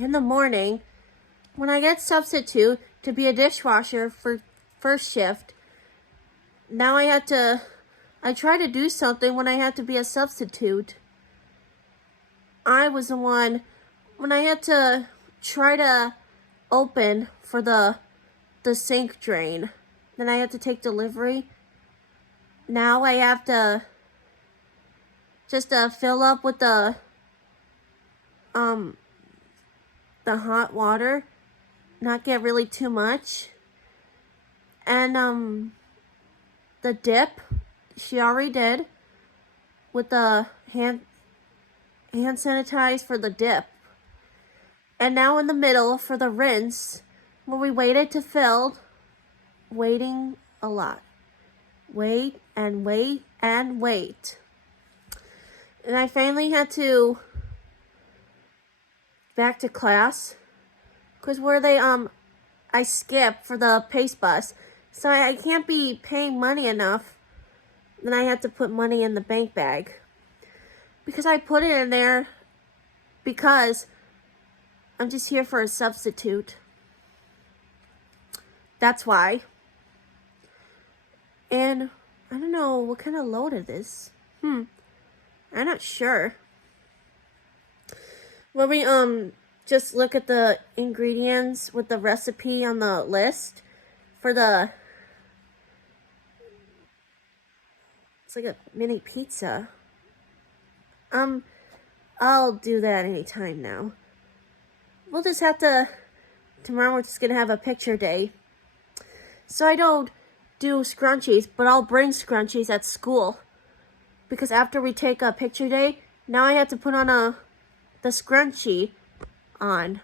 in the morning, when I get substitute to be a dishwasher for first shift, now I try to do something when I had to be a substitute. I was the one, when I had to try to open for the sink drain, then I had to take delivery. Now I have to just fill up with the hot water, not get really too much. And the dip, she already did with the hand sanitize for the dip. And now in the middle for the rinse, where we waited to fill, waiting a lot. Wait and wait and wait. And I finally had to back to class, because where they I skipped for the pace bus, so I can't be paying money enough. Then I had to put money in the bank bag, because I put it in there because I'm just here for a substitute. That's why. And I don't know what kind of load it is. I'm not sure. Where we just look at the ingredients with the recipe on the list for it's like a mini pizza. I'll do that anytime now. We'll just have to, tomorrow we're just gonna have a picture day. So I don't do scrunchies, but I'll bring scrunchies at school. Because after we take a picture day, now I have to put on the scrunchie on.